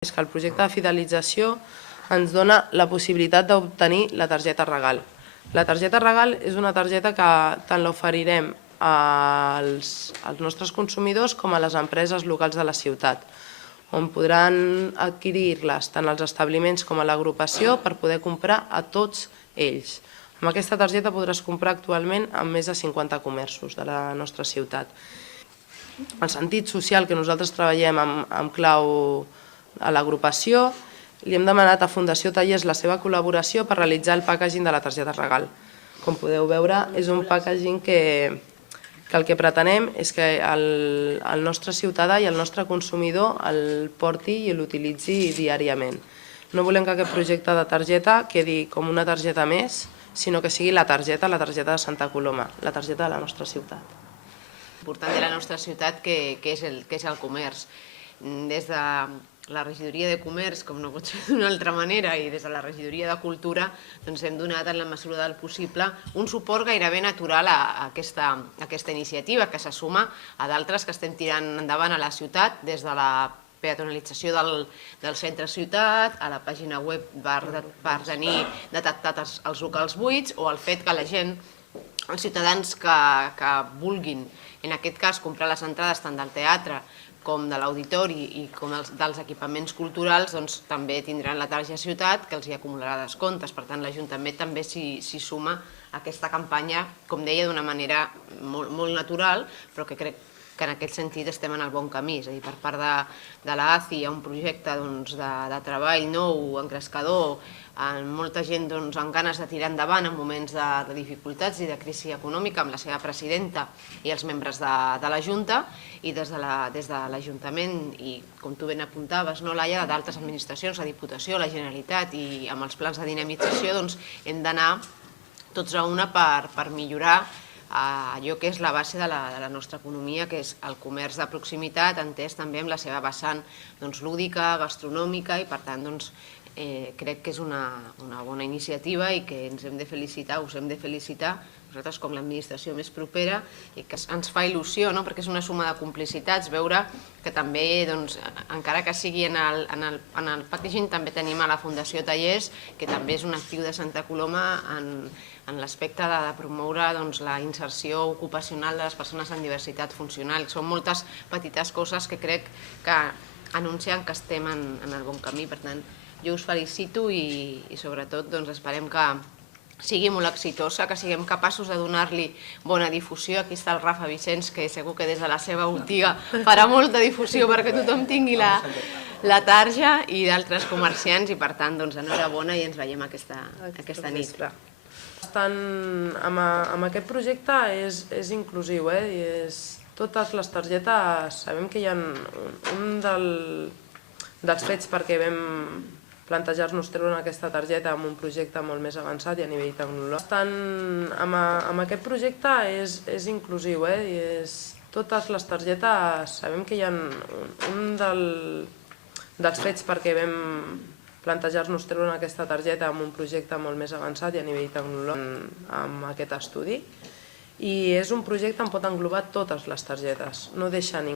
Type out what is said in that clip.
És que el projecte de fidelització ens dona la possibilitat d'obtenir la targeta regal. La targeta regal és una targeta que tant l'oferirem als nostres consumidors com a les empreses locals de la ciutat, on podran adquirir-les tant els establiments com a l'agrupació per poder comprar a tots ells. Amb aquesta targeta podràs comprar actualment en més de 50 comerços de la nostra ciutat. El sentit social que nosaltres treballem amb clau a l'agrupació, li hem demanat a Fundació Tallers la seva col·laboració per realitzar el packaging de la targeta regal. Com podeu veure, és un packaging que el que pretenem és que el nostre ciutadà i el nostre consumidor el porti i l'utilitzi diàriament. No volem que aquest projecte de targeta quedi com una targeta més, sinó que sigui la targeta de Santa Coloma, la targeta de la nostra ciutat. Important de la nostra ciutat que és el comerç. Des de la regidoria de comerç, com no pot ser d'una altra manera, i des de la regidoria de cultura hem donat en la mesura del possible un suport gairebé natural a aquesta iniciativa que se suma a d'altres que estem tirant endavant a la ciutat, des de la peatonalització del centre ciutat, a la pàgina web per tenir detectats els locals buits, o el fet que la gent, els ciutadans que vulguin, en aquest cas, comprar les entrades tant del teatre com de l'auditori i com dels equipaments culturals, també tindran la targeta ciutat que els hi acumularà descomptes. Per tant, l'Ajuntament també s'hi suma a aquesta campanya, com deia, d'una manera molt natural, però que crec que en aquest sentit estem en el bon camí. És a dir, per part de l'ACI hi ha un projecte de treball nou, engrescador, amb molta gent amb ganes de tirar endavant en moments de dificultats i de crisi econòmica, amb la seva presidenta i els membres de la Junta, i des de l'Ajuntament, i com tu ben apuntaves, Laia, d'altres administracions, la Diputació, la Generalitat, i amb els plans de dinamització hem d'anar tots a una per millorar allò que és la base de la nostra economia, que és el comerç de proximitat, entès també amb la seva vessant lúdica, gastronòmica, i per tant crec que és una bona iniciativa i que ens hem de felicitar, us hem de felicitar, nosaltres com l'administració més propera, i que ens fa il·lusió, perquè és una suma de complicitats, veure que també, encara que sigui en el packaging, també tenim a la Fundació Tallers, que també és un actiu de Santa Coloma en l'aspecte de promoure la inserció ocupacional de les persones amb diversitat funcional. Són moltes petites coses que crec que anuncien que estem en el bon camí. Per tant, jo us felicito i sobretot esperem que sigui molt exitosa, que siguem capaços de donar-li bona difusió. Aquí està el Rafa Vicenç, que segur que des de la seva botiga farà molta difusió perquè tothom tingui la tarja, i d'altres comerciants, i per tant, enhorabona i ens veiem aquesta nit. Amb aquest projecte és inclusiu, totes les targetes, sabem que hi ha un dels fets perquè vam plantejar-nos treure aquesta targeta amb un projecte molt més avançat i a nivell tecnològic. Amb aquest projecte és inclusiu, totes les targetes, sabem que hi ha un dels fets perquè vam plantejar-nos treure aquesta targeta amb un projecte molt més avançat i a nivell tecnològic amb aquest estudi, i és un projecte on pot englobar totes les targetes, no deixa ningú.